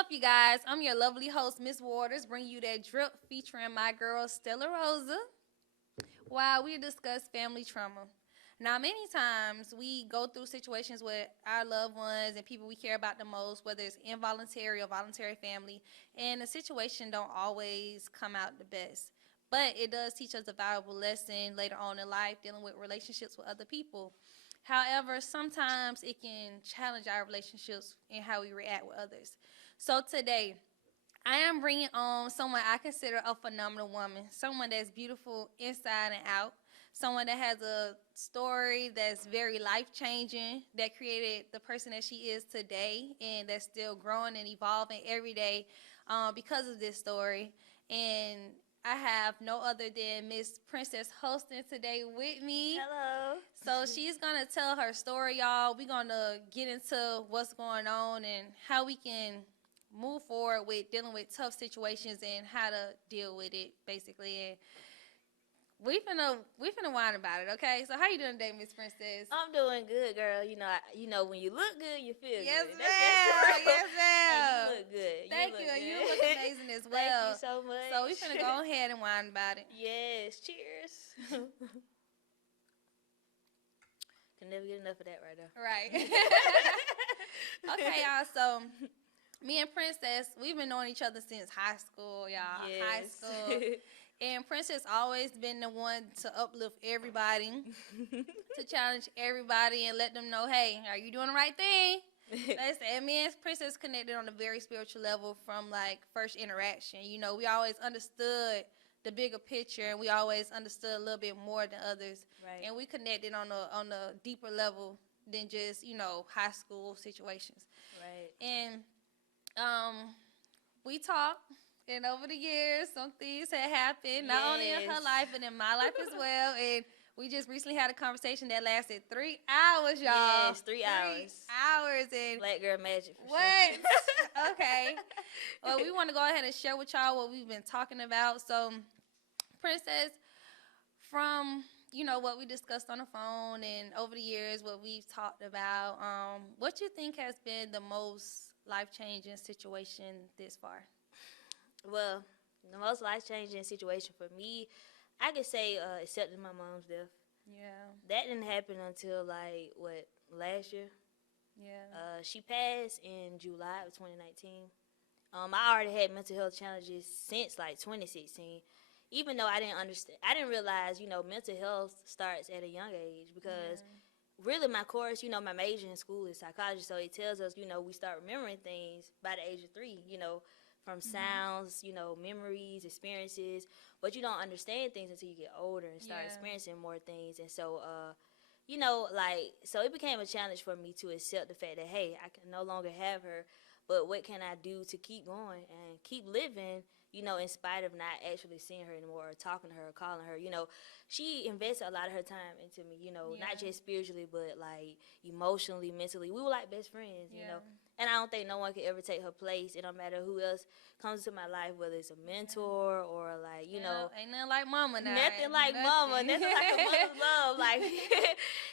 up, you guys? I'm your lovely host, Miss Waters, bringing you that drip featuring my girl, Stella Rosa, while we discuss family trauma. Now, many times we go through situations with our loved ones and people we care about the most, whether it's involuntary or voluntary family, and the situation don't always come out the best. But it does teach us a valuable lesson later on in life dealing with relationships with other people. However, sometimes it can challenge our relationships and how we react with others. So today, I am bringing on someone I consider a phenomenal woman, someone that's beautiful inside and out, someone that has a story that's very life-changing, that created the person that she is today, and that's still growing and evolving every day because of this story. And I have no other than Miss Princess Holston today with me. Hello. So she's going to tell her story, y'all. We're going to get into what's going on and how we can move forward with dealing with tough situations and how to deal with it, basically. And we finna whine about it, okay? So how you doing today, Miss Princess? I'm doing good, girl. When you look good, you feel Yes, good. ma'am. Yes, ma'am. And you look good. Thank you. And you look amazing as well. Thank you so much. So we finna go ahead and whine about it. Yes. Cheers. Can never get enough of that right there. Right. Okay, y'all. So me and Princess, we've been knowing each other since high school, y'all. Yes. High school. And Princess always been the one to uplift everybody, to challenge everybody and let them know, hey, are you doing the right thing? And me and Princess connected on a very spiritual level from, like, first interaction. You know, we always understood the bigger picture, and we always understood a little bit more than others. Right. And we connected on a deeper level than just, high school situations. Right. And we talked. And over the years, some things had happened, not only in her life, but in my life as well. And we just recently had a conversation that lasted 3 hours, y'all. Yes, 3 hours. 3 hours. And Black girl magic for what? sure. Okay. Well, we want to go ahead and share with y'all what we've been talking about. So, Princess, from, what we discussed on the phone and over the years, what we've talked about, what you think has been the most life-changing situation this far? Well, the most life-changing situation for me, I could say accepting my mom's death. Yeah. That didn't happen until, last year? Yeah. She passed in July of 2019. I already had mental health challenges since, 2016. Even though I didn't realize, mental health starts at a young age because really my course, my major in school is psychology, so it tells us, we start remembering things by the age of 3, from sounds, memories, experiences, but you don't understand things until you get older and start experiencing more things. And so, so it became a challenge for me to accept the fact that, hey, I can no longer have her, but what can I do to keep going and keep living, in spite of not actually seeing her anymore or talking to her or calling her. She invested a lot of her time into me, not just spiritually, but, emotionally, mentally. We were like best friends, you know. And I don't think no one could ever take her place. It don't matter who else comes into my life, whether it's a mentor or, ain't nothing like mama now. Nothing like mama. Nothing like a mother's love.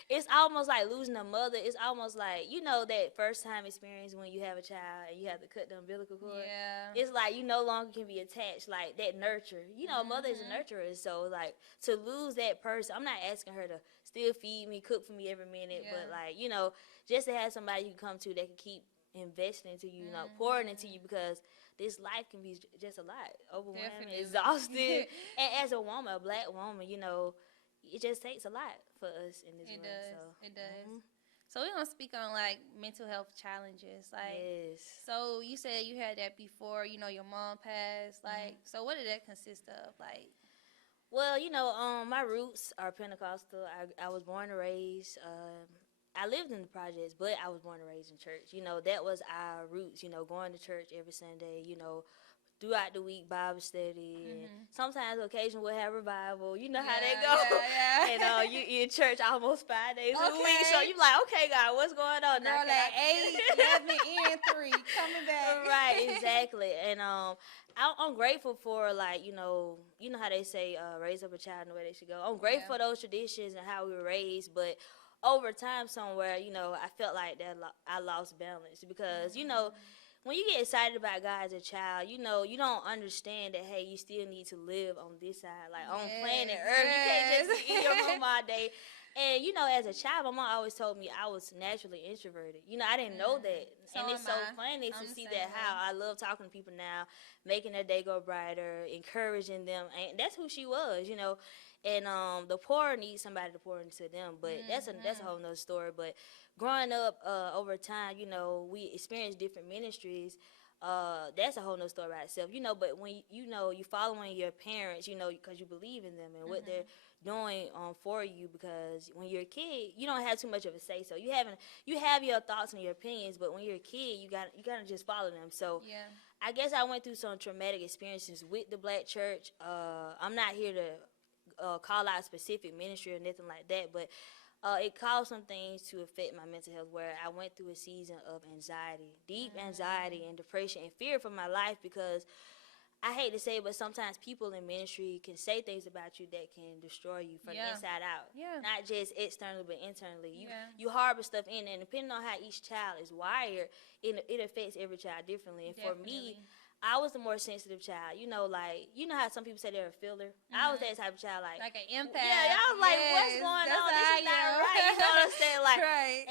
It's almost like losing a mother. It's almost like, that first time experience when you have a child and you have to cut the umbilical cord. Yeah. It's like you no longer can be attached, that nurture. A mother is a nurturer. So, to lose that person, I'm not asking her to still feed me, cook for me every minute. But, just to have somebody you can come to that can keep investing into you, pouring into you, because this life can be just a lot, overwhelming, exhausted. And as a woman, a black woman, it just takes a lot for us in this world. It does. So we're gonna speak on mental health challenges. Yes. So you said you had that before, your mom passed. So what did that consist of? Well, my roots are Pentecostal. I was born and raised. I lived in the projects, but I was born and raised in church. That was our roots, going to church every Sunday, throughout the week, Bible study. And sometimes, occasionally, we'll have revival. You know how that goes. Yeah. And you in church almost 5 days a week. So you like, okay, God, what's going on? Girl, 8, 11, and 3, coming back. Right, exactly. And I'm grateful for, you know how they say, raise up a child in the way they should go. I'm grateful for those traditions and how we were raised, but over time somewhere, I felt like that I lost balance because, when you get excited about God as a child, you know, you don't understand that, hey, you still need to live on this side, like on planet Earth. You can't just be in your room all day. And, you know, as a child, my mom always told me I was naturally introverted. You know, I didn't know that. So and it's so funny to see that how I love talking to people now, making their day go brighter, encouraging them. And that's who she was, you know. And the poor need somebody to pour into them. But that's a whole nother story. But growing up over time, you know, we experienced different ministries. That's a whole nother story by itself, you know. But when you know you following your parents, you know, because you believe in them and what they're doing for you, because when you're a kid, you don't have too much of a say. So you have your thoughts and your opinions, but when you're a kid, you gotta just follow them. So I guess I went through some traumatic experiences with the Black church. I'm not here to call out a specific ministry or nothing like that, but it caused some things to affect my mental health, where I went through a season of anxiety, deep anxiety and depression and fear for my life, because I hate to say it, but sometimes people in ministry can say things about you that can destroy you from the inside out. Not just externally, but internally. You harbor stuff in, and depending on how each child is wired, it affects every child differently. And for me, I was the more sensitive child. You know, like, you know how some people say they're a feeler? I was that type of child, like an empath. Yeah, I was like, what's going on? This is not right. You know what I'm saying? Like,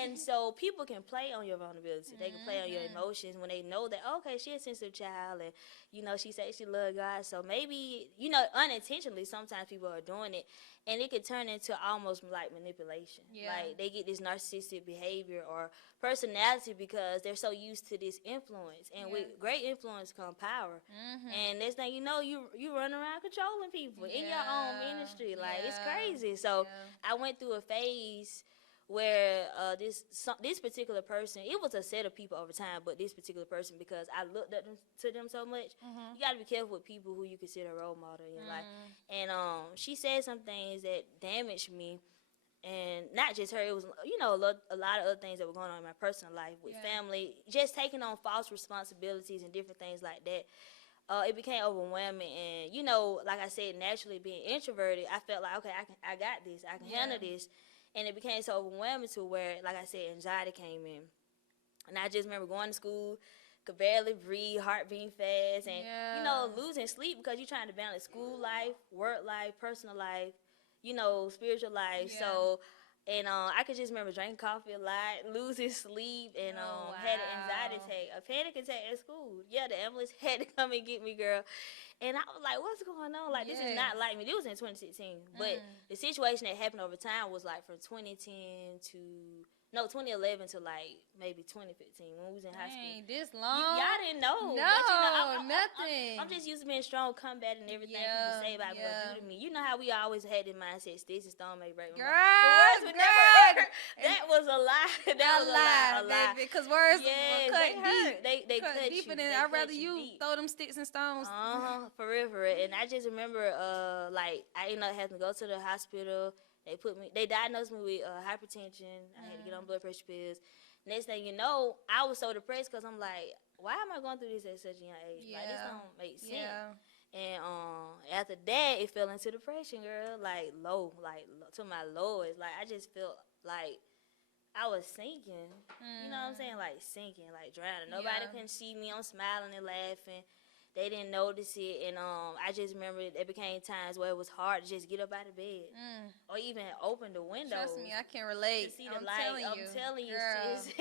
and so people can play on your vulnerability. They can play on your emotions when they know that, okay, she's a sensitive child, and, you know, she says she loves God. So maybe, you know, unintentionally, sometimes people are doing it, and it could turn into almost like manipulation. Like, they get this narcissistic behavior or personality because they're so used to this influence. And with great influence comes power. And next thing you know, you run around controlling people in your own ministry. Like, it's crazy. So I went through a phase where this particular person, it was a set of people over time, but this particular person, because I looked up to them so much, you got to be careful with people who you consider a role model in your life. And she said some things that damaged me. And not just her, it was, you know, a lot of other things that were going on in my personal life with family, just taking on false responsibilities and different things like that. It became overwhelming, and, you know, like I said, naturally being introverted, I felt like, okay, I got this, I can handle this, and it became so overwhelming to where, like I said, anxiety came in. And I just remember going to school, could barely breathe, heart beating fast, and, you know, losing sleep because you're trying to balance school life, work life, personal life, you know, spiritual life. So, and I could just remember drinking coffee a lot, losing sleep, and had an anxiety attack, a panic attack at school. Yeah, the ambulance had to come and get me, girl. And I was like, what's going on? Like, this is not like me. It was in 2016. But the situation that happened over time was like from 2011 to like maybe 2015 when we was in high school. This long? Y'all didn't know. No, but, you know, nothing. I'm just used to being strong, combat, and everything people say about me or do to me. You know how we always had this mindset, sticks and stone may break my girl. That was a lie. That was a lie. Because words cut deep. They cut deeper you. than I'd rather you throw them sticks and stones. For real. And I just remember, like, I ended up having to go to the hospital. They diagnosed me with hypertension. I had to get on blood pressure pills. Next thing you know, I was so depressed because I'm like, why am I going through this at such a young age? Like, this don't make sense. And after that, it fell into depression, girl. Like, low, to my lowest. Like, I just felt like I was sinking. You know what I'm saying? Like, sinking, like drowning. Nobody couldn't see me. I'm smiling and laughing. They didn't notice it, and I just remember it became times where it was hard to just get up out of bed or even open the window. Trust me, I can relate. To see the light. I'm telling you, sis.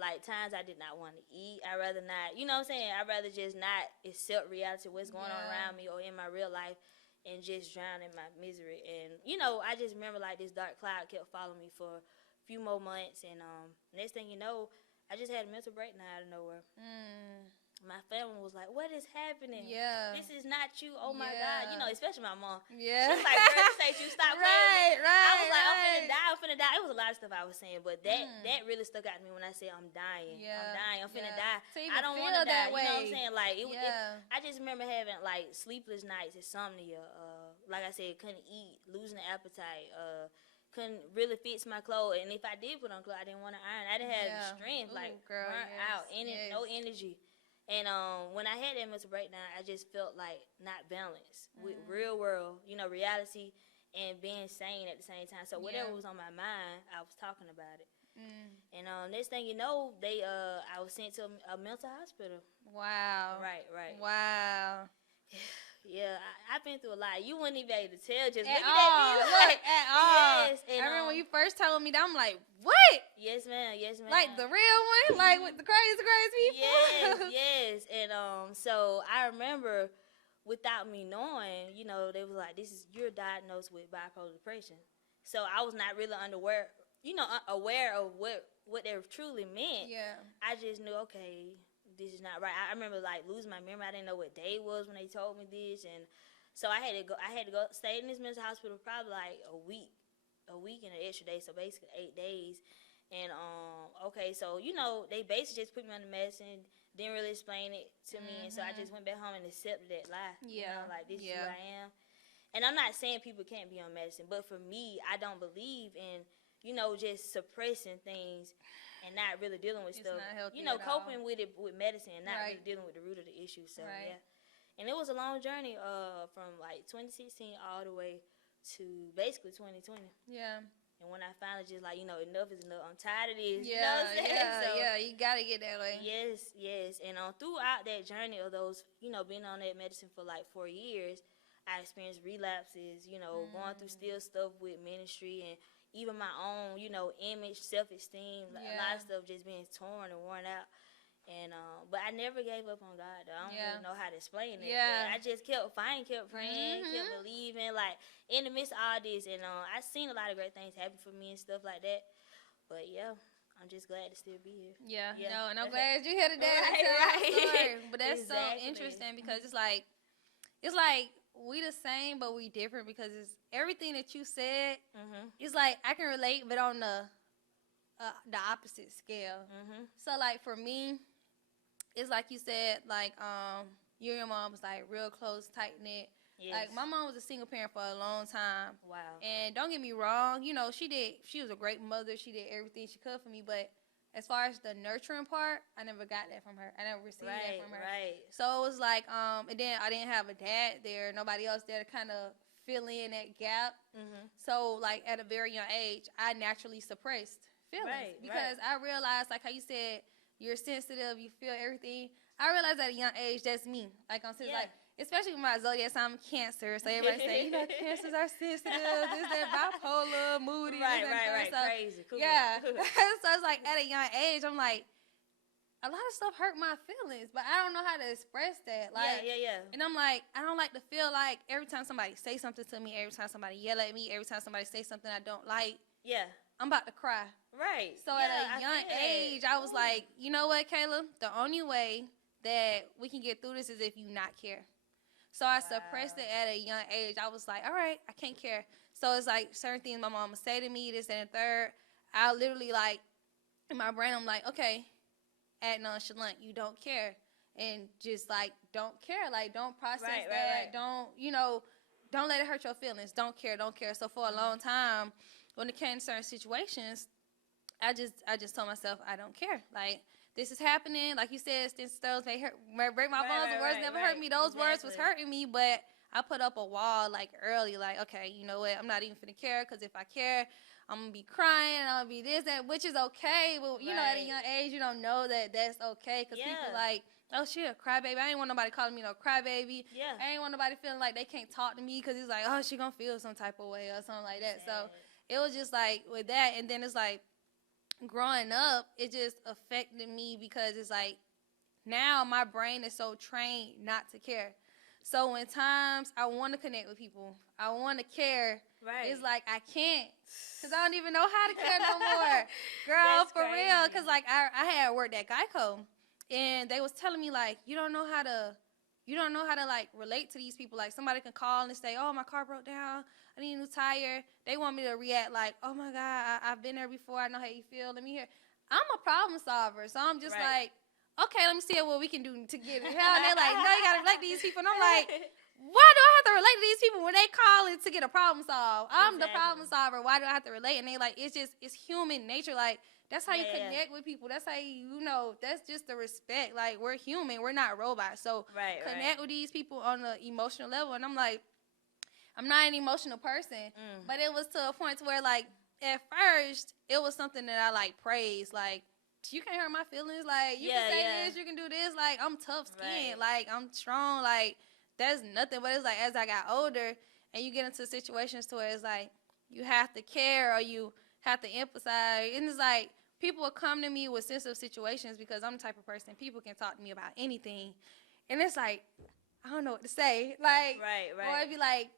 Like, times I did not want to eat. I'd rather not, you know what I'm saying? I'd rather just not accept reality, what's going on around me or in my real life, and just drown in my misery. And, you know, I just remember, like, this dark cloud kept following me for a few more months, and next thing you know, I just had a mental breakdown out of nowhere. My family was like, what is happening? This is not you. Oh, my God. You know, especially my mom. She's like, girl, say you stop playing. I was like, I'm finna die. It was a lot of stuff I was saying, but that really stuck out to me when I said I'm dying. I'm finna die. I don't want to die. Way. You know what I'm saying? Like, I just remember having, like, sleepless nights, insomnia. Like I said, couldn't eat, losing the appetite, couldn't really fix my clothes. And if I did put on clothes, I didn't want to iron. I didn't have the strength, burnt out, no energy. And when I had that mental breakdown, I just felt like not balanced with real world, you know, reality and being sane at the same time. So whatever was on my mind, I was talking about it. And next thing you know, I was sent to a mental hospital. Wow. Right. Wow. Yeah, I've been through a lot. You wouldn't even be able to tell just At looking all. at me. Look, at all. Yes. And, I remember when you first told me that, I'm like, what? Yes, ma'am. Like the real one? Like with the crazy people? Yes. And so I remember, without me knowing, they was like, you're diagnosed with bipolar depression. So I was not really aware of what they truly meant. Yeah. I just knew, okay, this is not right. I remember like losing my memory. I didn't know what day it was when they told me this, and so I had to go stay in this mental hospital probably like a week and an extra day, so basically 8 days. And okay, so they basically just put me on the medicine, didn't really explain it to me, and so I just went back home and accepted that lie. Yeah. Like this is who I am. And I'm not saying people can't be on medicine, but for me, I don't believe in just suppressing things and not really dealing with stuff. Not healthy coping with it with medicine and not Right. really dealing with the root of the issue. So Right. yeah. And it was a long journey from like 2016 all the way to basically 2020. Yeah. And when I finally just like, enough is enough. I'm tired of this. Yeah. You know what I'm saying? So, You gotta get that way. Yes. And throughout that journey of those, being on that medicine for like 4 years, I experienced relapses, going through still stuff with ministry and even my own, image, self-esteem, a lot of stuff just being torn and worn out. And but I never gave up on God, though. I don't really know how to explain it. Yeah. But I just kept fighting, kept praying, kept believing, like, in the midst of all this. And I seen a lot of great things happen for me and stuff like that. But, yeah, I'm just glad to still be here. Yeah. Yeah. No, and I'm glad you're here today. Right. But that's so interesting because it's like we the same, but we different because it's everything that you said. It's like I can relate, but on the opposite scale. So like for me, it's like you said, like you and your mom was like real close, tight knit. Yes. Like my mom was a single parent for a long time. Wow. And don't get me wrong, she was a great mother. She did everything she could for me, but as far as the nurturing part, I never got that from her. I never received that from her. Right. So it was like, and then I didn't have a dad there, nobody else there to kind of fill in that gap. So like at a very young age, I naturally suppressed feelings because I realized, like how you said, you're sensitive, you feel everything. I realized at a young age that's me. Like I'm saying, like especially with my zodiac sign, I'm Cancer. So everybody say, Cancers are sensitive. This, that, bipolar, moody. Right. So, crazy. Cool. Yeah. So it's like at a young age, I'm like, a lot of stuff hurt my feelings, but I don't know how to express that. Like, Yeah. And I'm like, I don't like to feel like every time somebody say something to me, every time somebody yell at me, every time somebody say something I don't like, I'm about to cry. Right. So at a young age, I was like, you know what, Kayla? The only way that we can get through this is if you not care. So I suppressed it at a young age. I was like, all right, I can't care. So it's like certain things my mom would say to me, this and the third. I literally like, in my brain, I'm like, okay, act nonchalant. You don't care. And just like, don't care. Like, don't process that. Don't, don't let it hurt your feelings. Don't care. So for a long time, when it came to certain situations, I just told myself, I don't care. Like, this is happening. Like you said, stones may break my bones. The words never hurt me. Those words was hurting me, but I put up a wall like early. Like, okay, you know what? I'm not even finna care because if I care, I'm gonna be crying. I'm gonna be this, that, which is okay. But you know, at a young age, you don't know that that's okay because people like, oh shit, crybaby. I ain't want nobody calling me no crybaby. I ain't want nobody feeling like they can't talk to me because it's like, oh, she gonna feel some type of way or something like that. So it was just like with that, and then it's like, growing up, it just affected me because it's like now my brain is so trained not to care. So when times I want to connect with people, I want to care, it's like I can't because I don't even know how to care no more. Girl, that's for crazy. Real. Because like I had worked at Geico and they was telling me like, you don't know how to like relate to these people. Like somebody can call and say, oh, my car broke down. I need a new tire. They want me to react like, oh my God, I've been there before. I know how you feel. Let me hear. I'm a problem solver. So I'm just like, okay, let me see what we can do to get it. And they're like, no, you got to relate to these people. And I'm like, why do I have to relate to these people when they call it to get a problem solved? I'm the problem solver. Why do I have to relate? And they like, it's human nature. Like, that's how you connect with people. That's how that's just the respect. Like, we're human. We're not robots. So connect with these people on the emotional level. And I'm like, I'm not an emotional person. But it was to a point to where, like, at first, it was something that I, like, praised. Like, you can't hurt my feelings. Like, you can say this, you can do this. Like, I'm tough skinned. Like, I'm strong. Like, that's nothing. But it's like, as I got older and you get into situations to where it's like, you have to care or you have to emphasize. And it's like, people will come to me with sensitive situations because I'm the type of person, people can talk to me about anything. And it's like, I don't know what to say. Like, or it'd be like,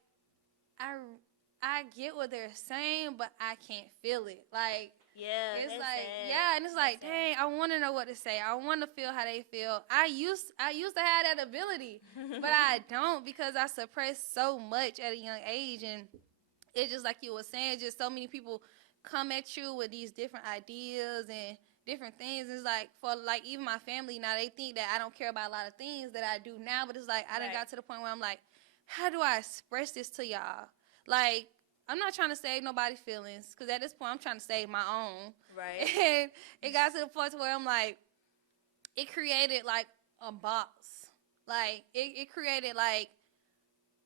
I get what they're saying, but I can't feel it. Like, it's like, sad. And it's like, dang, I want to know what to say. I want to feel how they feel. I used to have that ability, but I don't because I suppressed so much at a young age. And it's just like you were saying, just so many people come at you with these different ideas and different things. It's like, for like even my family now, they think that I don't care about a lot of things that I do now, but it's like I done got to the point where I'm like, how do I express this to y'all? Like, I'm not trying to save nobody's feelings because at this point I'm trying to save my own. Right. And it got to the point where I'm like, it created like a box. Like it created like,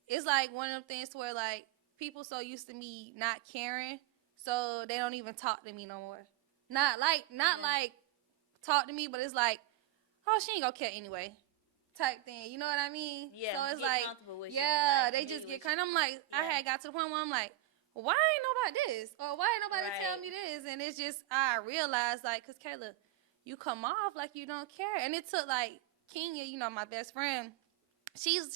it's like one of them things where like people so used to me not caring, so they don't even talk to me no more. Not like talk to me, but it's like, oh, she ain't gonna care anyway, type thing. You know what I mean? Yeah. So it's get like, comfortable with yeah, you. they just get kind of. I'm like, I had got to the point where I'm like, why ain't nobody this? Or why ain't nobody tell me this? And it's just, I realized, like, because Kayla, you come off like you don't care. And it took, like, Kenya, you know, my best friend, she's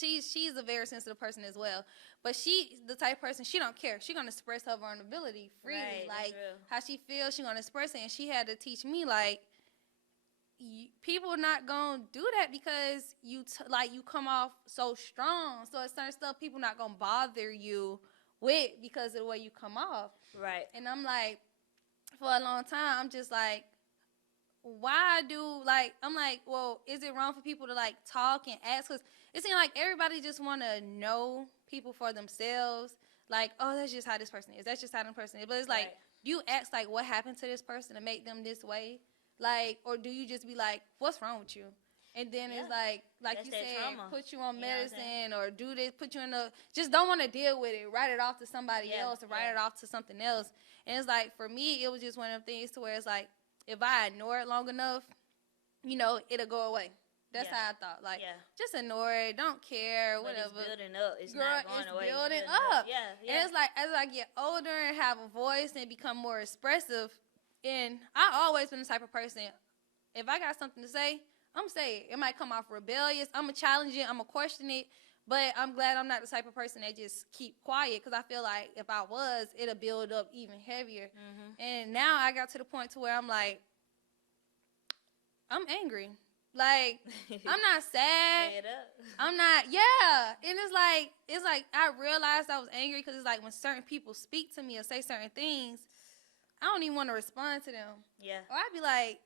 a very sensitive person as well. But she, the type of person, she don't care. She going to express her vulnerability freely. Like, how she feels, she going to express it. And she had to teach me, like, people are not going to do that because you come off so strong. So it's certain stuff people not going to bother you with because of the way you come off. Right. And I'm like, for a long time, I'm just like, why do, like, I'm like, well, is it wrong for people to, like, talk and ask? Because it seems like everybody just want to know people for themselves. Like, oh, that's just how this person is. That's just how this person is. But it's like, do you ask, like, what happened to this person to make them this way? Like, or do you just be like, what's wrong with you? And then it's like that's you said, trauma. Put you on medicine or do this, put you in just don't want to deal with it. Write it off to somebody else or write it off to something else. And it's like, for me, it was just one of them things to where it's like, if I ignore it long enough, you know, it'll go away. That's how I thought. Like, just ignore it. Don't care, whatever. But it's building up. It's not going away. It's building up. And it's like, as I get older and have a voice and become more expressive, and I always been the type of person, if I got something to say, I'm going to say it. It might come off rebellious. I'm going to challenge it. I'm going to question it. But I'm glad I'm not the type of person that just keep quiet because I feel like if I was, it'll build up even heavier. Mm-hmm. And now I got to the point to where I'm like, I'm angry. Like, I'm not sad. I'm not, And it's like I realized I was angry because it's like when certain people speak to me or say certain things, I don't even want to respond to them. Yeah. Or I'd be like,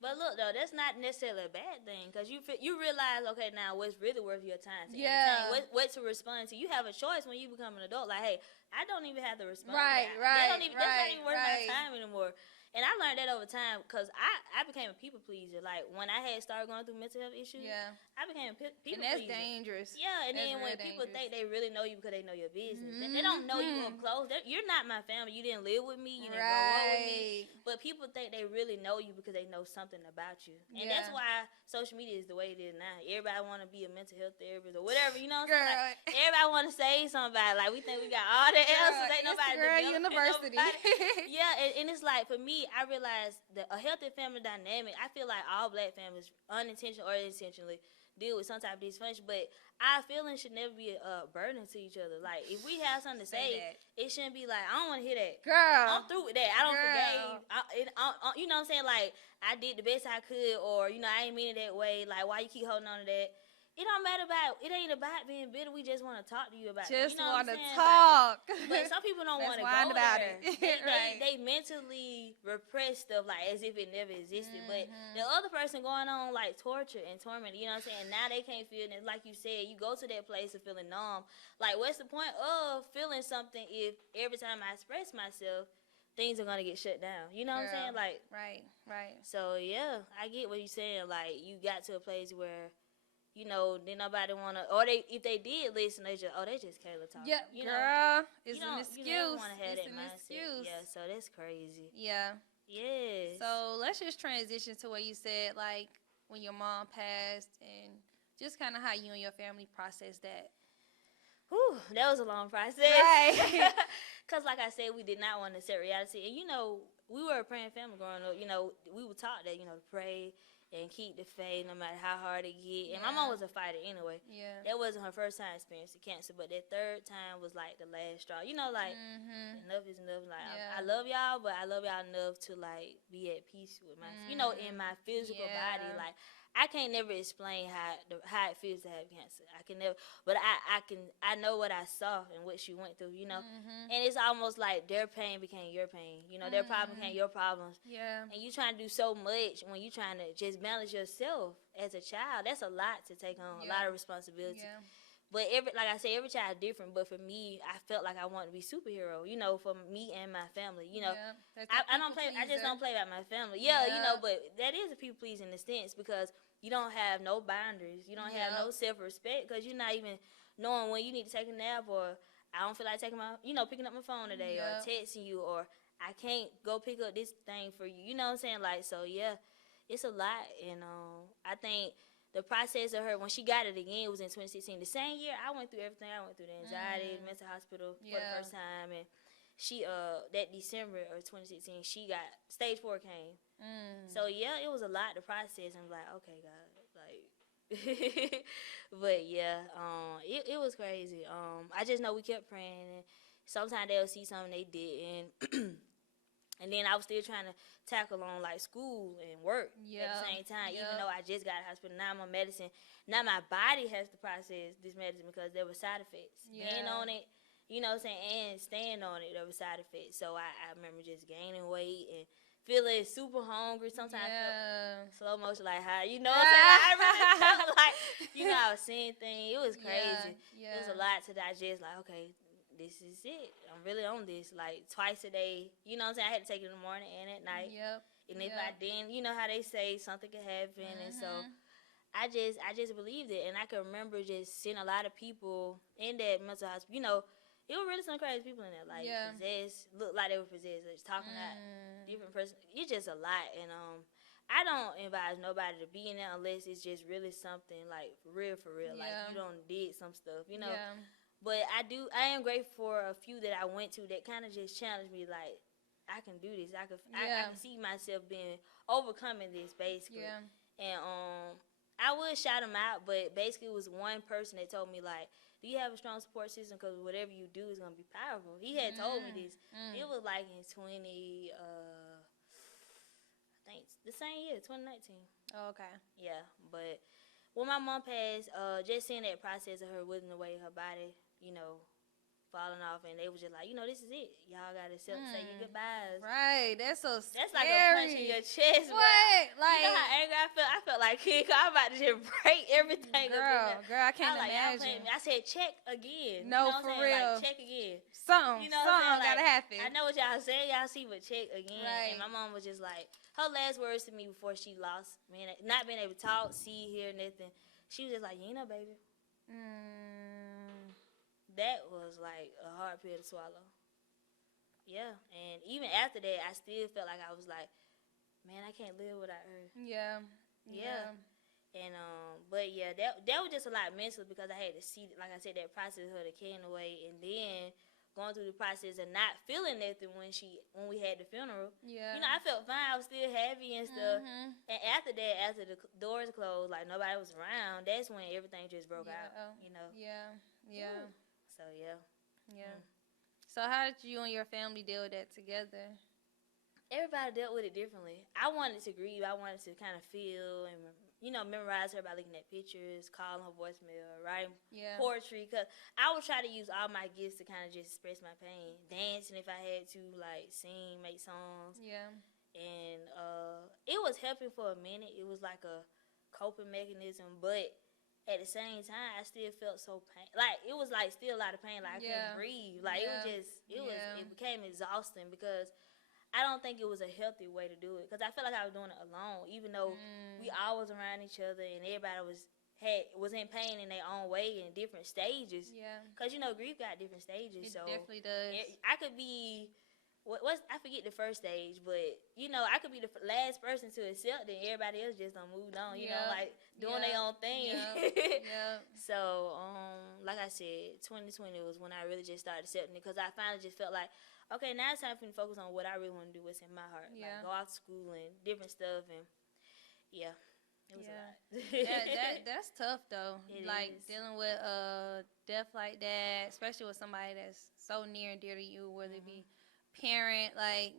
but look, though, that's not necessarily a bad thing because you realize, okay, now what's really worth your time to entertain, what to respond to. You have a choice when you become an adult. Like, hey, I don't even have to respond. That's not even worth my time anymore. And I learned that over time because I became a people pleaser. Like, when I had started going through mental health issues, I became a people pleaser. And that's dangerous. Yeah, and then when people think they really know you because they know your business. Mm-hmm. They don't know you up close. You're not my family. You didn't live with me. You didn't grow up with me. But people think they really know you because they know something about you. And that's why social media is the way it is now. Everybody want to be a mental health therapist or whatever, you know what I'm saying? Like, everybody want to save somebody. Like, we think we got all the answers. Ain't nobody University. And it's like, for me, I realized that a healthy family dynamic, I feel like all black families, unintentionally or intentionally, deal with some type of dysfunction, but our feelings should never be a burden to each other. Like, if we have something to say, it shouldn't be like, I don't want to hear that. Girl. I'm through with that. I don't forgave. You know what I'm saying? Like, I did the best I could, or, you know, I ain't mean it that way. Like, why you keep holding on to that? It don't matter it ain't about being bitter. We just want to talk to you about it. Just you know want to talk. Like, but some people don't want to go about there. It. They mentally repress stuff like as if it never existed. Mm-hmm. But the other person going on like torture and torment. You know what I'm saying? Now they can't feel it. Like you said, you go to that place of feeling numb. Like, what's the point of feeling something if every time I express myself, things are gonna get shut down? You know what I'm saying? Like, right. So yeah, I get what you're saying. Like, you got to a place where you know, then nobody wanna, or they, if they did listen, they just Kayla talking. Yeah, you girl, know, it's you an don't, excuse. you never want to have It's that an mindset. excuse. Yeah, so that's crazy. Yeah. Yes. So let's just transition to what you said, like when your mom passed, and just kind of how you and your family processed that. Whew, that was a long process. Right. Because, like I said, we did not want to set reality. And, you know, we were a praying family growing up. You know, we were taught that, you know, to pray and keep the faith no matter how hard it get. And my mom was a fighter anyway. Yeah. That wasn't her first time experiencing cancer, but that third time was like the last straw. You know, like, enough is enough. Like, I love y'all, but I love y'all enough to, like, be at peace with my, you know, in my physical body. Like, I can't never explain how it feels to have cancer. I can never, but I know what I saw and what she went through, you know. And it's almost like their pain became your pain, you know. Their problem became your problems. Yeah. And you trying to do so much when you trying to just balance yourself as a child. That's a lot to take on, a lot of responsibility. Yeah. But like I said, every child different. But for me, I felt like I wanted to be superhero, you know, for me and my family. You know, I don't play. I just don't play about my family. Yeah, you know, but that is a people pleasing in a sense because you don't have no boundaries. You don't have no self respect because you're not even knowing when you need to take a nap or I don't feel like taking picking up my phone today or texting you or I can't go pick up this thing for you. You know what I'm saying? Like, so yeah, it's a lot, and I think. The process of her, when she got it again, was in 2016. The same year, I went through everything. I went through the anxiety, the mental hospital for the first time. And she, that December of 2016, she got, stage 4 came. So, yeah, it was a lot to process. I'm like, okay, God. Like, but, yeah, it was crazy. I just know we kept praying. And sometimes they'll see something they didn't. And then I was still trying to tackle on like school and work at the same time, even though I just got out of hospital. Now I'm on medicine. Now my body has to process this medicine because there were side effects. Being on it, you know what I'm saying, and staying on it, there were side effects. So I remember just gaining weight and feeling super hungry. Sometimes I felt slow motion, like how, you know what I'm saying? I really felt like, you know, I was seeing things. It was crazy. It was a lot to digest. Like, okay, this is it. I'm really on this. Like twice a day. You know what I'm saying? I had to take it in the morning and at night. And if I didn't, you know how they say something could happen. And so I just believed it. And I can remember just seeing a lot of people in that mental hospital. You know, it were really some crazy people in there. Like possessed, looked like they were possessed. Like, talking about different person. It's just a lot. And I don't advise nobody to be in there unless it's just really something like for real. Like you don't did some stuff, you know. But I am grateful for a few that I went to that kind of just challenged me, like, I can do this. I can see myself overcoming this, basically. And I would shout them out, but basically it was one person that told me, like, do you have a strong support system? Because whatever you do is going to be powerful. He had told me this. It was like in I think the same year, 2019. Oh, okay. Yeah, but when my mom passed, just seeing that process of her withering away her body, you know, falling off, and they was just like, you know, this is it. Y'all gotta say your goodbyes. Right, that's so scary. That's like a punch in your chest. What? Like, you know how angry I felt? I felt like King Kong. I'm about to just break everything girl, up in there. Girl, I can't imagine. I said, check again. No, you know for what I'm real. Like, check again. Something gotta happen. I know what y'all say. Y'all see, but check again. Right. And my mom was just like, her last words to me before she lost, not being able to talk, see, hear, nothing. She was just like, you know, baby. That was like a hard pill to swallow. Yeah, and even after that, I still felt like I was like, man, I can't live without her. Yeah. And but yeah, that was just a lot mentally because I had to see, like I said, that process of her decaying away, and then going through the process of not feeling nothing when we had the funeral. Yeah. You know, I felt fine. I was still happy and stuff. And after that, after the doors closed, like nobody was around, that's when everything just broke out. You know. Yeah. Ooh. So yeah. So how did you and your family deal with that together? Everybody dealt with it differently. I wanted to grieve. I wanted to kind of feel and, you know, memorize her by looking at pictures, calling her voicemail, writing poetry. Because I would try to use all my gifts to kind of just express my pain. Dancing if I had to, like sing, make songs. Yeah. And it was helping for a minute. It was like a coping mechanism. But at the same time, I still felt so pain. Like, it was like still a lot of pain. Like, I couldn't breathe. Like, it became exhausting because I don't think it was a healthy way to do it because I felt like I was doing it alone, even though we always around each other and everybody was was in pain in their own way in different stages. Yeah. Cause you know grief got different stages. It so definitely does. I could be. What's I forget the first stage, but you know I could be the last person to accept it. Everybody else just done moved on. You know, like doing their own thing. Yeah. So like I said, 2020 was when I really just started accepting it because I finally just felt like, okay, now it's time for me to focus on what I really want to do, what's in my heart. Yeah. Like go out to school and different stuff, and yeah, it was a lot. That's tough though. It like is. dealing with death like that, especially with somebody that's so near and dear to you, whether it be parent. Like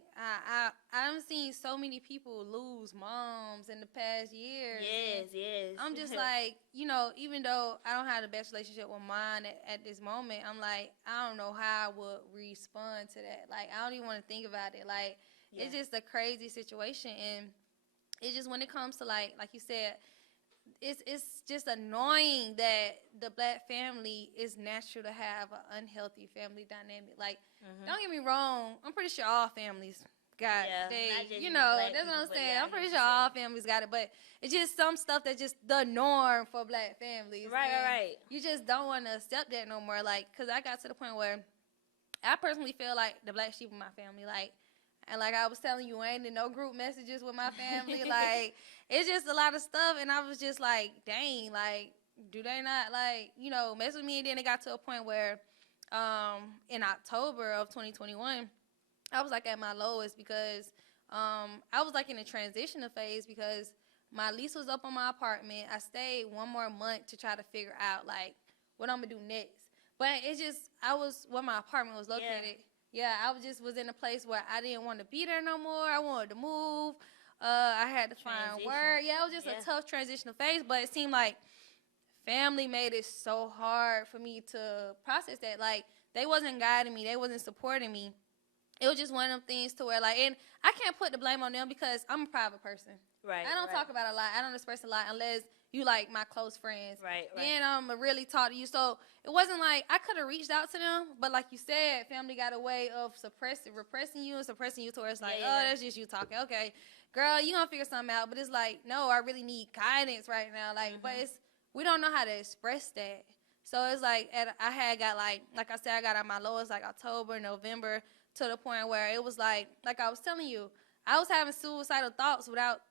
I've seen so many people lose moms in the past years. Yes. I'm just like, you know, even though I don't have the best relationship with mine at this moment, I'm like, I don't know how I would respond to that. Like I don't even want to think about it. Like it's just a crazy situation, and it's just when it comes to like you said, it's just annoying that the black family is natural to have an unhealthy family dynamic. Like, don't get me wrong, I'm pretty sure all families got you know, that's what I'm saying. I'm pretty sure all families got it, but it's just some stuff that's just the norm for black families. Right. You just don't want to accept that no more. Like, because I got to the point where I personally feel like the black sheep of my family, like, and like I was telling you, I ain't in no group messages with my family. Like, it's just a lot of stuff. And I was just like, dang, like, do they not, like, you know, mess with me? And then it got to a point where in October of 2021, I was like at my lowest because I was like in a transitional phase because my lease was up on my apartment. I stayed one more month to try to figure out, like, what I'm going to do next. But it's just, I was where my apartment was located. Yeah, I was in a place where I didn't want to be there no more. I wanted to move. I had to find work. Yeah, it was just a tough transitional phase, but it seemed like family made it so hard for me to process that. Like, they wasn't guiding me. They wasn't supporting me. It was just one of them things to where, like, and I can't put the blame on them because I'm a private person. Right. I don't talk about it a lot. I don't express a lot unless you like my close friends. Right. Then I'm really talk to you. So it wasn't like I could have reached out to them, but like you repressing you and suppressing you to where it's like, oh, that's just you talking. Okay, girl, you gonna figure something out. But it's like, no, I really need guidance right now. Like, but we don't know how to express that. So it's like I had got like I said, I got at my lowest like October, November, to the point where it was like I was telling you, I was having suicidal thoughts without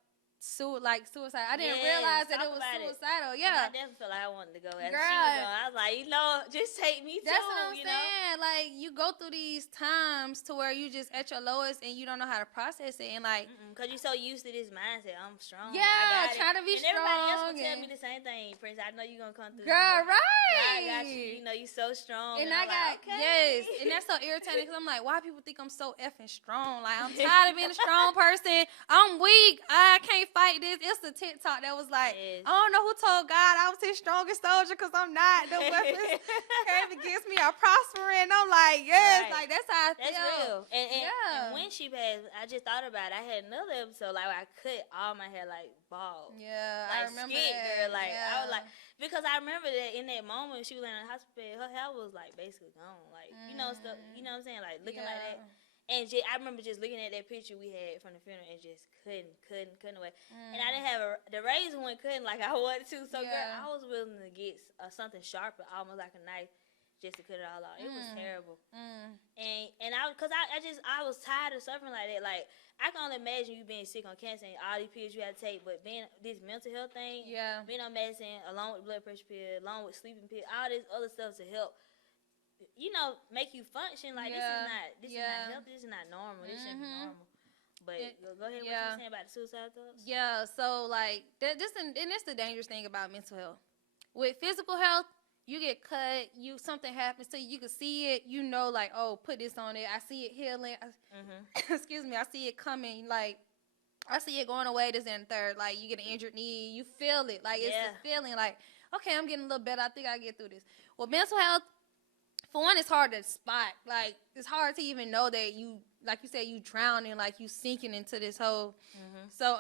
suicide. I didn't realize that it was suicidal. Yeah. I definitely feel like I wanted to go. As Girl, she was going, I was like, you know, just take me that's too. What I'm saying. Like, you go through these times to where you just at your lowest and you don't know how to process it. And like, because you're so used to this mindset. I'm strong. Yeah, trying to be and strong. Everybody else will tell me the same thing. Prince, I know you're going to come through. Girl, right. I got you. You know, you're so strong. And I got, like, yes. And that's so irritating because I'm like, why people think I'm so effing strong? Like, I'm tired of being a strong person. I'm weak. I can't fight this. It's a TikTok that was like, I don't know who told God I was his strongest soldier because I'm not. The weapons came against me are prospering. I'm like, yes, like that's how I feel. That's real. And when she passed, I just thought about it. I had another episode like where I cut all my hair like bald. Yeah, like, I remember skit, that. Girl, like I was like, because I remember that in that moment she was in the hospital, her hair was like basically gone, like you know stuff. You know what I'm saying, like looking like that. And I remember just looking at that picture we had from the funeral and just couldn't away. And I didn't have the razor one couldn't like I wanted to. So girl, I was willing to get something sharper, almost like a knife, just to cut it all out. It was terrible. And I was tired of suffering like that. Like I can only imagine you being sick on cancer and all these pills you had to take, but being this mental health thing, being on medicine along with blood pressure pill, along with sleeping pill, all this other stuff to help. You know, make you function like this is not healthy. This is not normal. This shouldn't be normal. But go ahead. What you were saying about the suicide thoughts? Yeah. So like and that's the dangerous thing about mental health. With physical health, you get cut. Something happens to you. You can see it. You know, like put this on it. I see it healing. Excuse me. I see it coming. Like I see it going away. This and third. Like you get an injured knee. You feel it. Like it's a feeling. Like okay, I'm getting a little better. I think I get through this. Well, mental health. For one, it's hard to spot. Like, it's hard to even know that you, like you said, you drowning, like you sinking into this hole. So,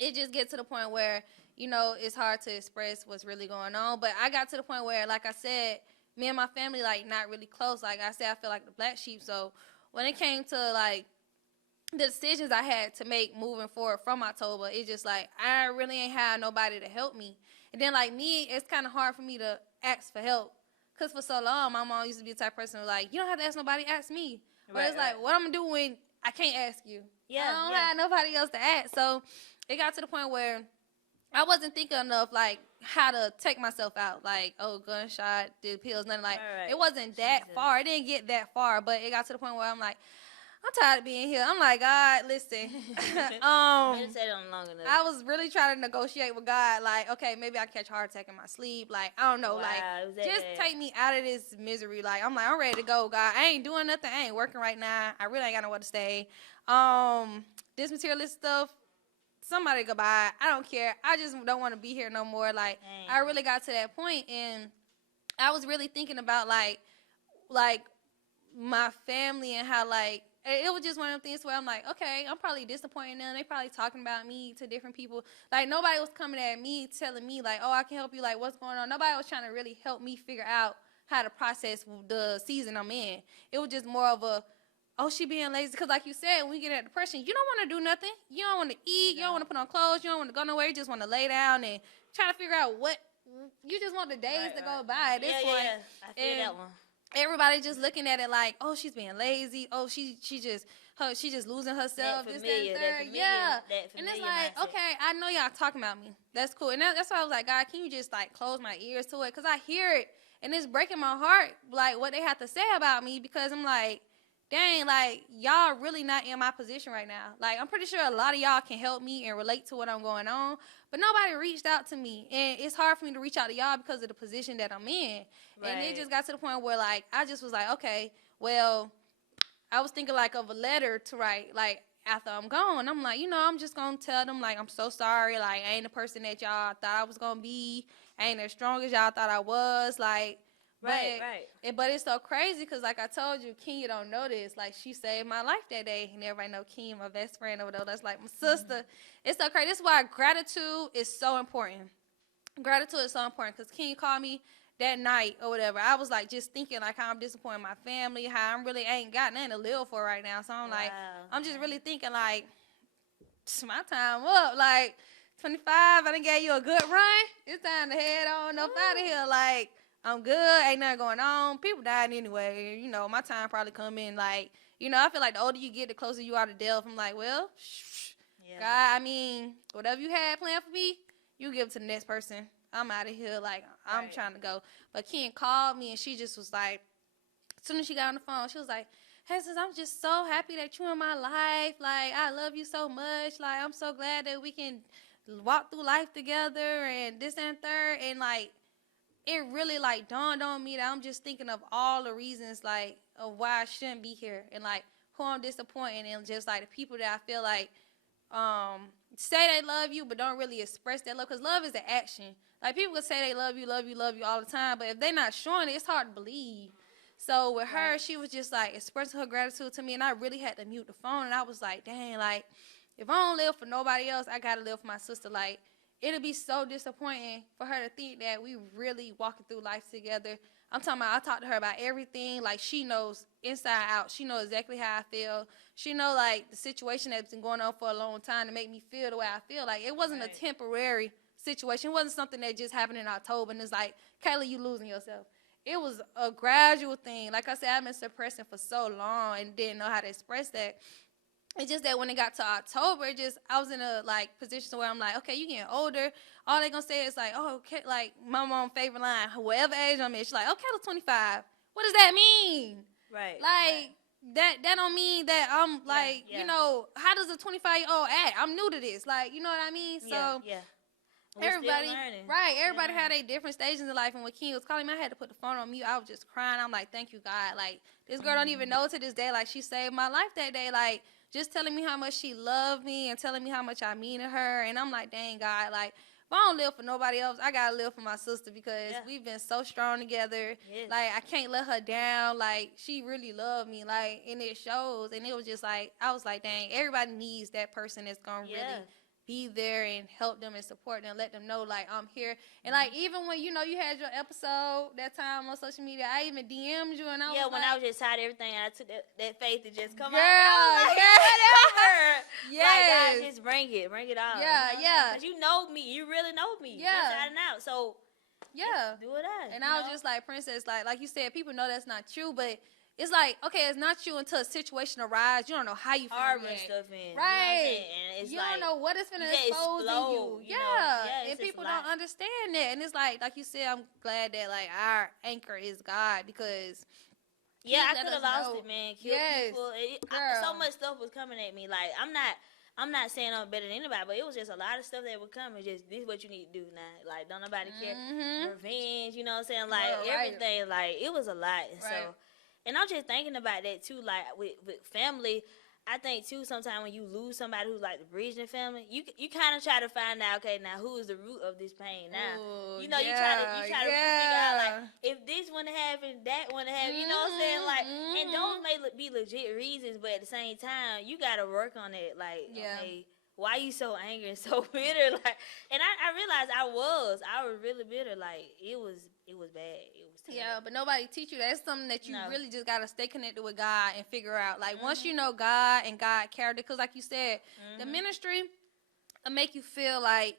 it just gets to the point where, you know, it's hard to express what's really going on. But I got to the point where, like I said, me and my family, like, not really close. Like I said, I feel like the black sheep. So, when it came to, like, the decisions I had to make moving forward from October, it's just like, I really ain't had nobody to help me. And then, like, me, it's kind of hard for me to ask for help. Because for so long, my mom used to be the type of person who, like, you don't have to ask nobody, ask me. But it's like, what I'm going to do when I can't ask you? Yeah, I don't have nobody else to ask. So it got to the point where I wasn't thinking enough, like, how to take myself out. Like, oh, gunshot, did pills, nothing like It wasn't that far. It didn't get that far. But it got to the point where I'm like, I'm tired of being here. I'm like, God, listen. Meditated on long enough. I was really trying to negotiate with God. Like, okay, maybe I catch a heart attack in my sleep. Like, I don't know. Like, just take me out of this misery. Like, I'm ready to go, God. I ain't doing nothing. I ain't working right now. I really ain't got nowhere to stay. This materialist stuff, somebody go buy it. I don't care. I just don't want to be here no more. Like, I really got to that point, and I was really thinking about, like my family and how, like, it was just one of them things where I'm like, okay, I'm probably disappointing them. They probably talking about me to different people. Like, nobody was coming at me telling me, like, oh, I can help you. Like, what's going on? Nobody was trying to really help me figure out how to process the season I'm in. It was just more of a, oh, she being lazy. Because like you said, when you get that depression, you don't want to do nothing. You don't want to eat. You don't want to put on clothes. You don't want to go nowhere. You just want to lay down and try to figure out what. You just want the days to go by at this point. Yeah. I feel that one. Everybody just looking at it like, oh, she's being lazy. Oh, she just losing herself. This, that, and third. Yeah. And it's like, mindset. Okay, I know y'all talking about me. That's cool. And that's why I was like, God, can you just, like, close my ears to it? Because I hear it, and it's breaking my heart, like, what they have to say about me, because I'm like, dang, like, y'all really not in my position right now. Like, I'm pretty sure a lot of y'all can help me and relate to what I'm going on, but nobody reached out to me. And it's hard for me to reach out to y'all because of the position that I'm in. Right. And it just got to the point where, like, I just was like, okay, well, I was thinking, like, of a letter to write, like, after I'm gone. I'm like, I'm just going to tell them, like, I'm so sorry. Like, I ain't the person that y'all thought I was going to be. I ain't as strong as y'all thought I was. Like, Right. But it's so crazy because, like I told you, Kenya don't know this. Like, she saved my life that day. And everybody know Kenya, my best friend over there. That's like my sister. Mm-hmm. It's so crazy. This is why gratitude is so important. Gratitude is so important because Kenya called me that night or whatever. I was, like, just thinking, like, how I'm disappointing my family, how I really ain't got nothing to live for right now. So I'm like, I'm just really thinking, like, it's my time up. Like, 25, I done gave you a good run. It's time to head on up out of here. Like, I'm good. Ain't nothing going on. People dying anyway. My time probably come in. Like, I feel like the older you get, the closer you are to death. I'm like, well, God, I mean, whatever you had planned for me, you give it to the next person. I'm out of here. Like, I'm trying to go. But Ken called me, and she just was like, as soon as she got on the phone, she was like, hey, sis, I'm just so happy that you're in my life. Like, I love you so much. Like, I'm so glad that we can walk through life together and this and third. And, like, it really, like, dawned on me that I'm just thinking of all the reasons, like, of why I shouldn't be here and, like, who I'm disappointing and just, like, the people that I feel like say they love you but don't really express that love, because love is an action. Like, people can say they love you all the time, but if they're not showing it, it's hard to believe. So with her, she was just, like, expressing her gratitude to me, and I really had to mute the phone, and I was like, dang, like, if I don't live for nobody else, I got to live for my sister. Like, it'll be so disappointing for her to think that we really walking through life together. I'm talking about, I talked to her about everything. Like, she knows inside out. She knows exactly how I feel. She know, like, the situation that's been going on for a long time to make me feel the way I feel. Like, it wasn't a temporary situation. It wasn't something that just happened in October and it's like, Kayla, you losing yourself. It was a gradual thing. Like I said, I've been suppressing for so long and didn't know how to express that. It's just that when it got to October, I was in a, like, position where I'm like, okay, you getting older. All they gonna say is like, oh, okay, like, my mom's favorite line, whatever age I'm in, she's like, okay, to 25. What does that mean? Right. Like, that don't mean that I'm, like, how does a 25-year-old act? I'm new to this. Like, you know what I mean? So, everybody had their different stages in life, and when King was calling me, I had to put the phone on mute. I was just crying. I'm like, thank you, God. Like, this girl don't even know to this day, like, she saved my life that day. Like, just telling me how much she loved me and telling me how much I mean to her. And I'm like, dang, God, like, if I don't live for nobody else, I got to live for my sister because we've been so strong together. Yes. Like, I can't let her down. Like, she really loved me, like, and it shows. And it was just like, I was like, dang, everybody needs that person that's going to really be there and help them and support them, let them know like I'm here. And like even when you had your episode that time on social media, I even DM'd you and I was when like, I was just tired of everything, I took that faith to just come girl, out. I was like, whatever. Yes. Like, God, just bring it all. Yeah. Because you know me, you really know me, inside and out. So do it out. And I was just like, Princess, like you said, people know that's not true, but it's like, okay, it's not you until a situation arises. You don't know how you feel. Harboring stuff in. Right. And it's you like, don't know what it's going to expose in you. And people don't understand that. And it's like you said, I'm glad that like our anchor is God because I could have lost it, man. Killed people. So much stuff was coming at me. Like, I'm not saying I'm better than anybody, but it was just a lot of stuff that would come and just, this is what you need to do now. Like, don't nobody care. Revenge, you know what I'm saying? Like, everything. Like, it was a lot. And so, and I'm just thinking about that, too. Like, with family, I think, too, sometimes when you lose somebody who's, like, the bridge in family, you kind of try to find out, okay, now, who is the root of this pain now? Ooh, you know, you try to really figure out, like, if this wouldn't happen, that wouldn't happen, you know what I'm saying? Like, and those may be legit reasons, but at the same time, you got to work on it. Like, okay, why you so angry and so bitter? Like, and I realized I was really bitter. Like, it was bad. It was terrible. Yeah, but nobody teach you that. It's something that you really just got to stay connected with God and figure out. Like, once you know God and God character, because like you said, the ministry will make you feel like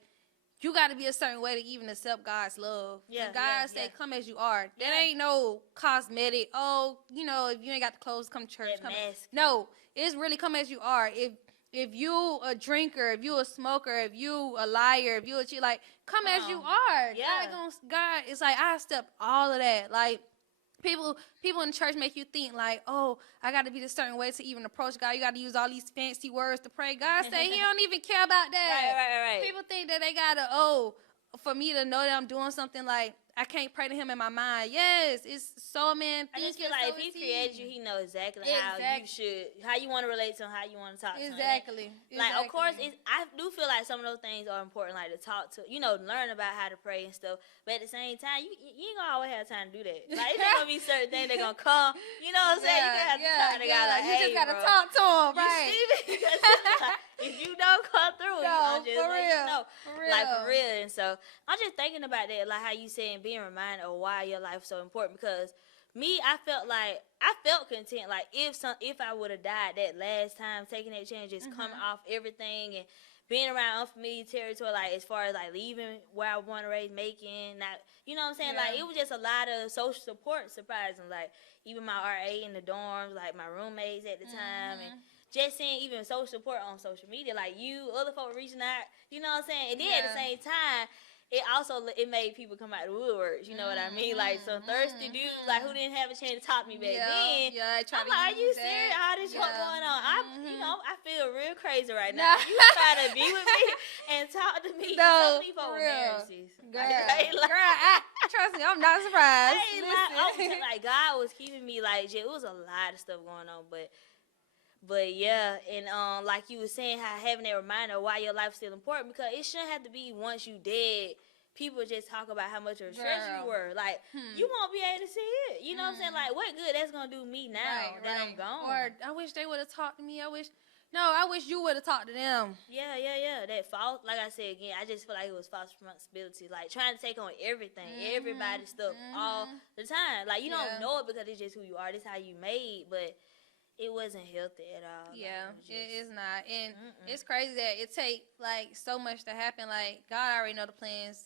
you got to be a certain way to even accept God's love. Yeah, and God say, come as you are. That ain't no cosmetic, if you ain't got the clothes, come to church. No, it's really come as you are. If you a drinker, if you a smoker, if you a liar, if you a cheat, like, come as you are. Yeah. God, it's like, I accept all of that. Like, people in church make you think, like, oh, I got to be a certain way to even approach God. You got to use all these fancy words to pray. God say he don't even care about that. Right. People think that they got to, for me to know that I'm doing something, like, I can't pray to him in my mind. Yes, it's so, man. I just feel like if he created you, he knows exactly how you want to relate to him, how you want to talk to him. Exactly. Like, of course, I do feel like some of those things are important, like to talk to, learn about how to pray and stuff. But at the same time, you ain't gonna always have time to do that. Like, there's gonna be certain things that gonna come. You know what I'm saying? You gotta have to talk to the guy. Like, you just gotta talk to him, right? You see me? If you don't come through, I'm just letting you know. Like, for real. And so, I'm just thinking about that, like how you saying, being reminded of why your life is so important. Because me, I felt content. Like, if I would have died that last time, taking that chance, just coming off everything and being around unfamiliar territory, like, as far as, like, leaving where I want to raise, making, not, you know what I'm saying? Like, it was just a lot of social support, surprising. Like, even my RA in the dorms, like, my roommates at the time, and just seeing even social support on social media, like, other folk reaching out, you know what I'm saying? And then at the same time, it made people come out of the woodworks, you know what I mean? Like, some thirsty dudes, like, who didn't have a chance to talk to me back then. Yeah, I'm like, are you serious? All this shit going on. I feel real crazy right now. You try to be with me and talk to me. No, some people for were real. Girl, trust me, I'm not surprised. Like, God was keeping me, like, it was a lot of stuff going on, But yeah, and like you were saying, how having that reminder of why your life is still important, because it shouldn't have to be once you dead, people just talk about how much of a treasure you were. Like, you won't be able to see it. You know what I'm saying? Like, what good that's going to do me now that I'm gone? Or, I wish they would have talked to me. I wish you would have talked to them. Yeah. That false, like I said again, I just feel like it was false responsibility. Like, trying to take on everything, everybody's stuff all the time. Like, you don't know it because it's just who you are. This is how you made, but it wasn't healthy at all. Yeah, it is not. And it's crazy that it take, like, so much to happen. Like, God already know the plans,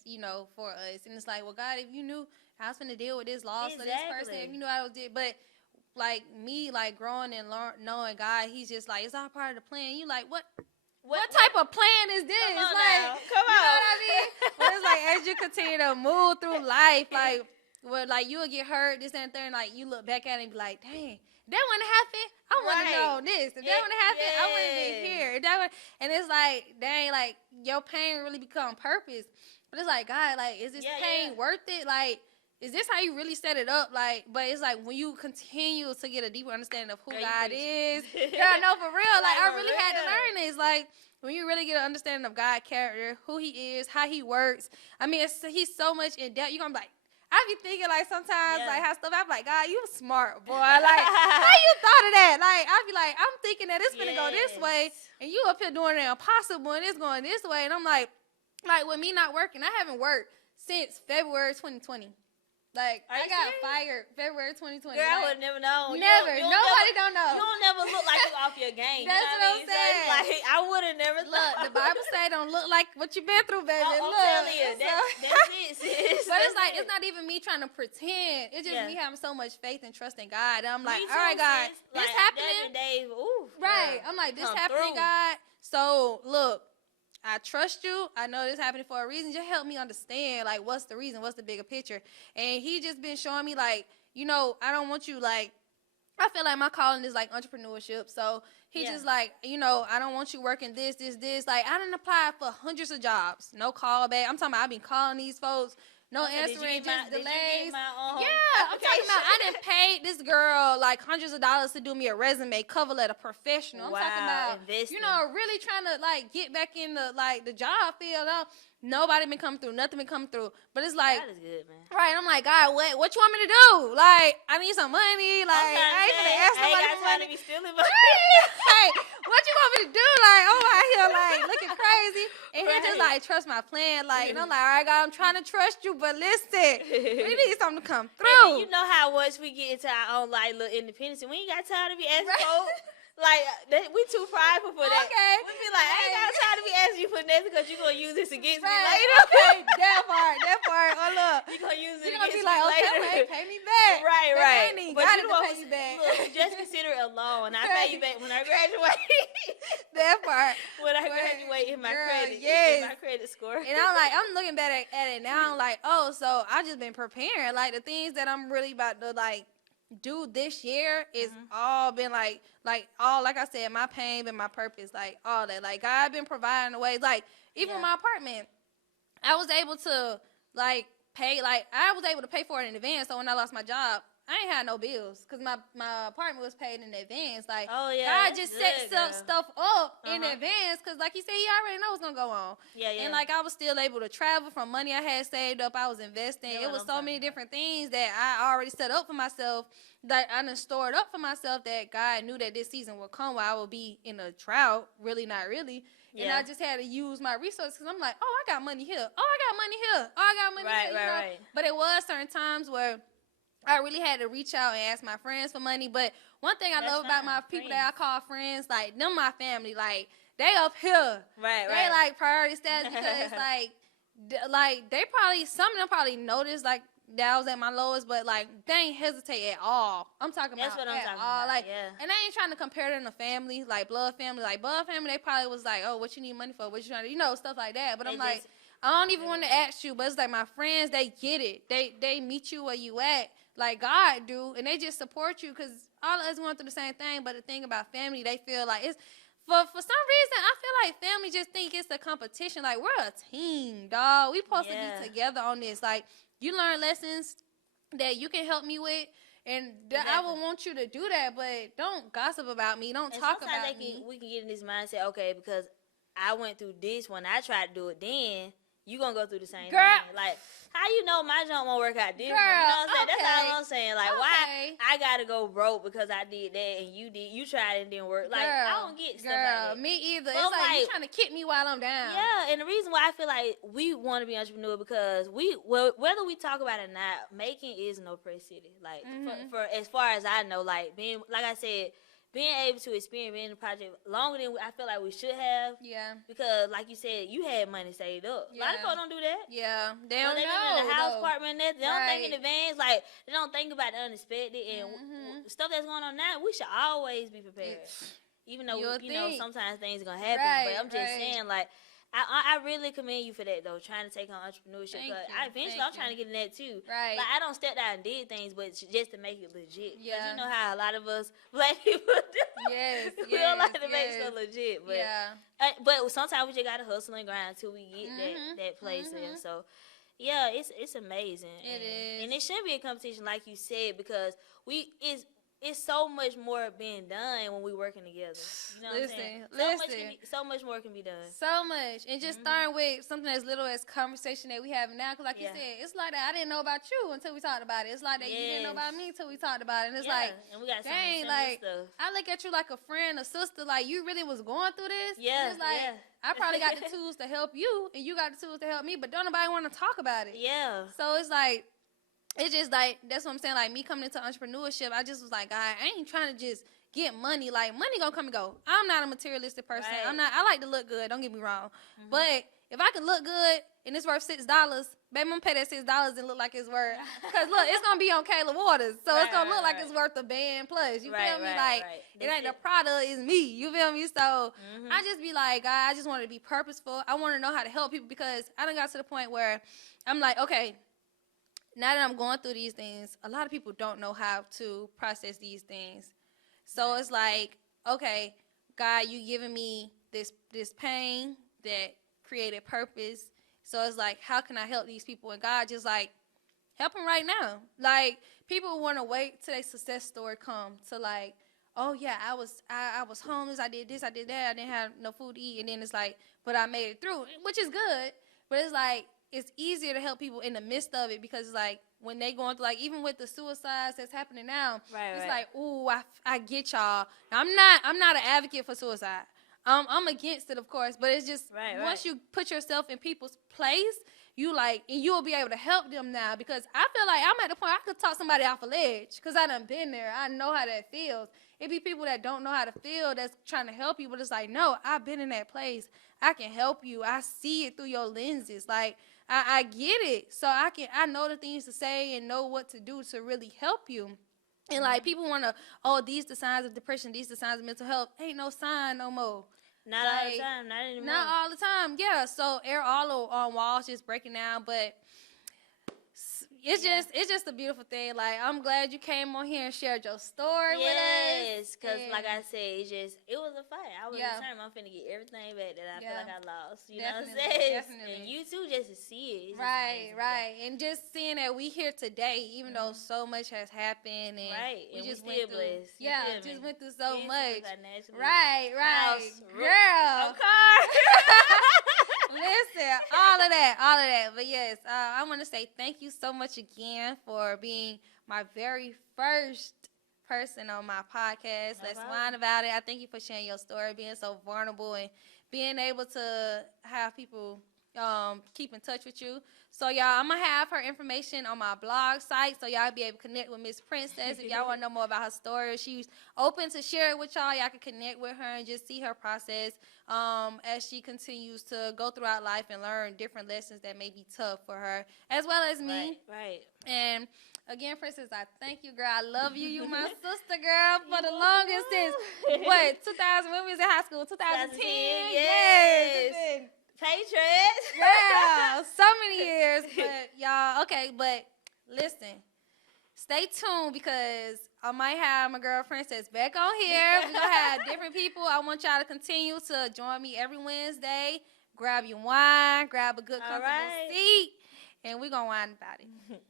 for us. And it's like, well, God, if you knew I was going to deal with this loss of this person, if you knew I was did. But, like, me, like, growing and knowing God, he's just like, it's all part of the plan. You like, what type of plan is this? Come on, like, now. You know what I mean? But it's like, as you continue to move through life, like, you will get hurt, this and that, and, like, you look back at it and be like, dang, that wouldn't happen. I want to know this. If that wouldn't happen, I wouldn't be here. And it's like, dang, like, your pain really become purpose. But it's like, God, like, is this pain worth it? Like, is this how you really set it up? Like, but it's like, when you continue to get a deeper understanding of who God is. Yeah, no, for real. Like, I really had to learn this. Like, when you really get an understanding of God's character, who he is, how he works. I mean, he's so much in depth. You're going to be like, I be thinking like sometimes Yeah. like how stuff. I be like, God, you smart boy. Like how you thought of that? Like I be like, I'm thinking that it's gonna go this way, and you up here doing the impossible, and it's going this way, and I'm like with me not working, I haven't worked since February 2020. Like I got fired February 2020. Girl, I would never know. Never. Nobody don't know. You don't never look like you off your game. That's what I'm saying. So like I would have never thought. The Bible say don't look like what you been through, baby. I'm telling you, that's it, sis. But it's like it's not even me trying to pretend. It's just me having so much faith and trust in God. And I'm like, all right, God, this happening. Right. I'm like, this happening, God. So look. I trust you. I know this happening for a reason. Just help me understand, like, what's the reason? What's the bigger picture? And he just been showing me, like, you know, I don't want you, like, I feel like my calling is, like, entrepreneurship. So he just, like, you know, I don't want you working this. Like, I done applied for hundreds of jobs. No call back. I'm talking about I been calling these folks. No answering, just delays. I'm talking about I done paid this girl like hundreds of dollars to do me a resume, cover letter, professional. I'm talking about, you know, really trying to like get back in the like the job field. Nobody been coming through, nothing been coming through. But it's like, that is good, man. Right? I'm like, God, what you want me to do? Like, I need some money. Like, I ain't gonna ask nobody for money. To be stealing money. Hey, what you want me to do? Like, I'm out here like looking crazy, and he just like trust my plan. Like, and I'm like, all right, God, I'm trying to trust you, but listen, we need something to come through. You know how once we get into our own like little independence, and we ain't got time to be asking folks. Like, we too prideful for that. Okay. We be like, I ain't got time to be asking you for nothing because you're going to use this against me later. Okay, that part. Oh, look. You're going to use it You're going to be against me like, later. okay, pay me back. Right. I ain't But got you to pay you back. Look, just consider it a loan. I pay you back when I graduate. That part. When I graduate in my credit. Yes. In my credit score. And I'm looking back at it now. I'm like, oh, so I just been preparing. Like, the things that I'm really about to, like, do this year is all been like all, like I said, my pain and my purpose, like all that. Like, God been providing the ways. Like, even my apartment, I was able to like pay. Like, I was able to pay for it in advance. So when I lost my job, I ain't had no bills because my apartment was paid in advance. Like, God just set stuff up in advance because, like he said, he already know what's gonna go on. And like, I was still able to travel from money I had saved up. I was investing. It was so many different things that I already set up for myself, that I done stored up for myself, that God knew that this season would come where I would be in a drought. Really, not really. And I just had to use my resources because I'm like, oh, I got money here. Oh, I got money here. Oh, I got money here. You know? Right. But it was certain times where I really had to reach out and ask my friends for money. But one thing I love about my people that I call friends, like, them my family, like, they up here. Right. They like priority status because like they probably, some of them probably noticed like that I was at my lowest, but like they ain't hesitate at all. I'm talking That's about what I'm talking all. about. Like, and I ain't trying to compare them to family, like blood family. Like blood family, they probably was like, oh, what you need money for? What you trying to, you know, stuff like that. But I'm like, I don't even want to ask you, but it's like my friends, they get it. They meet you where you at. Like God do, and they just support you because all of us going through the same thing. But the thing about family, they feel like it's, for some reason, I feel like family just think it's a competition. Like, we're a team, dog. We supposed to be together on this. Like, you learn lessons that you can help me with, and I would want you to do that, but don't gossip about me. Don't talk about me. We can get in this mindset, okay, because I went through this when I tried to do it then. You gonna go through the same thing. Like, how you know my jump won't work out different? You know what I'm saying? That's all I'm saying. Like, why I gotta go broke because I did that and you tried and it didn't work. Like, I don't get stuff like that. Me either. But it's like you trying to kick me while I'm down. Yeah, and the reason why I feel like we want to be entrepreneur because whether we talk about it or not, Macon is no press city. Like, for as far as I know, like being, like I said, being able to experience being in the project longer than I feel like we should have. Yeah. Because, like you said, you had money saved up. Yeah. A lot of folks don't do that. Yeah. They don't know. They live in a house apartment. They don't think in advance. Like, they don't think about the unexpected. And stuff that's going on now, we should always be prepared. Even though, you know, sometimes things are going to happen. But I'm just saying, like, I really commend you for that, though, trying to take on entrepreneurship. Because eventually I'm trying to get in that, too. Right. Like, I don't step out and did things, but just to make it legit. Because you know how a lot of us black people do. Yes, we don't like to make stuff legit. But, but sometimes we just got to hustle and grind until we get that place there. So, yeah, it's amazing. It is. And it shouldn't be a competition, like you said, because it's so much more being done when we working together. You know what I'm saying? So much more can be done. So much. And just starting with something as little as conversation that we have now. Because like you said, it's like that I didn't know about you until we talked about it. It's like that you didn't know about me until we talked about it. And it's like, and we got dang, like, stuff. I look at you like a friend, a sister. Like, you really was going through this. Yeah, it's like, I probably got the tools to help you, and you got the tools to help me, but don't nobody want to talk about it. Yeah. So it's like, it's just like, that's what I'm saying. Like, me coming into entrepreneurship, I just was like, God, I ain't trying to just get money. Like, money gonna come and go. I'm not a materialistic person. Right. I like to look good. Don't get me wrong. But if I can look good and it's worth $6, baby, I'm gonna pay that $6 and look like it's worth. Because look, it's gonna be on Kayla Waters, so it's gonna look like it's worth a band plus. You feel me? Like it ain't the product, it's me. You feel me? So I just be like, God, I just want to be purposeful. I want to know how to help people because I done got to the point where I'm like, okay, now that I'm going through these things, a lot of people don't know how to process these things. So it's like, okay, God, you giving me this pain that created purpose. So it's like, how can I help these people? And God just like, help them right now. Like, people want to wait till their success story come to like, oh yeah, I was homeless, I did this, I did that, I didn't have no food to eat, and then it's like, but I made it through, which is good. But it's like, it's easier to help people in the midst of it because it's like when they going through, like even with the suicides that's happening now, it's like, ooh, I get y'all. Now, I'm not an advocate for suicide. I'm against it, of course, but it's just once you put yourself in people's place, you like, and you'll be able to help them now because I feel like I'm at the point I could talk somebody off a ledge because I done been there. I know how that feels. It be people that don't know how to feel that's trying to help you, but it's like, no, I've been in that place. I can help you. I see it through your lenses. Like, I get it. So I know the things to say and know what to do to really help you. And like people want to, oh, these the signs of depression, these the signs of mental health. Ain't no sign no more. Not like, all the time, not anymore. Not all the time, yeah. So all on walls just breaking down, but it's just a beautiful thing. Like, I'm glad you came on here and shared your story with us. Yes, because like I said, it was a fight. I was determined I'm finna get everything back that I feel like I lost. You know what I'm saying? Definitely. And you too, just to see it. Right. And just seeing that we here today, even though so much has happened. And we just went through, blessed. Just went through so much. Right. House, girl. Listen, all of that. But yes, I want to say thank you so much again for being my very first person on my podcast. Let's whine about it. I thank you for sharing your story, being so vulnerable, and being able to have people keep in touch with you. So, y'all, I'm going to have her information on my blog site so y'all be able to connect with Miss Princess. If y'all want to know more about her story, she's open to share it with y'all. Y'all can connect with her and just see her process as she continues to go throughout life and learn different lessons that may be tough for her, as well as me. Right. And again, Princess, I thank you, girl. I love you. You my sister, girl, for the longest since, 2000, when we was in high school? 2010? Yes. Patriots. Yeah, so many years. But y'all, okay, but listen, stay tuned because I might have my girl Princess back on here. We're going to have different people. I want y'all to continue to join me every Wednesday. Grab your wine, grab a good comfortable seat, and we're going to whine about it.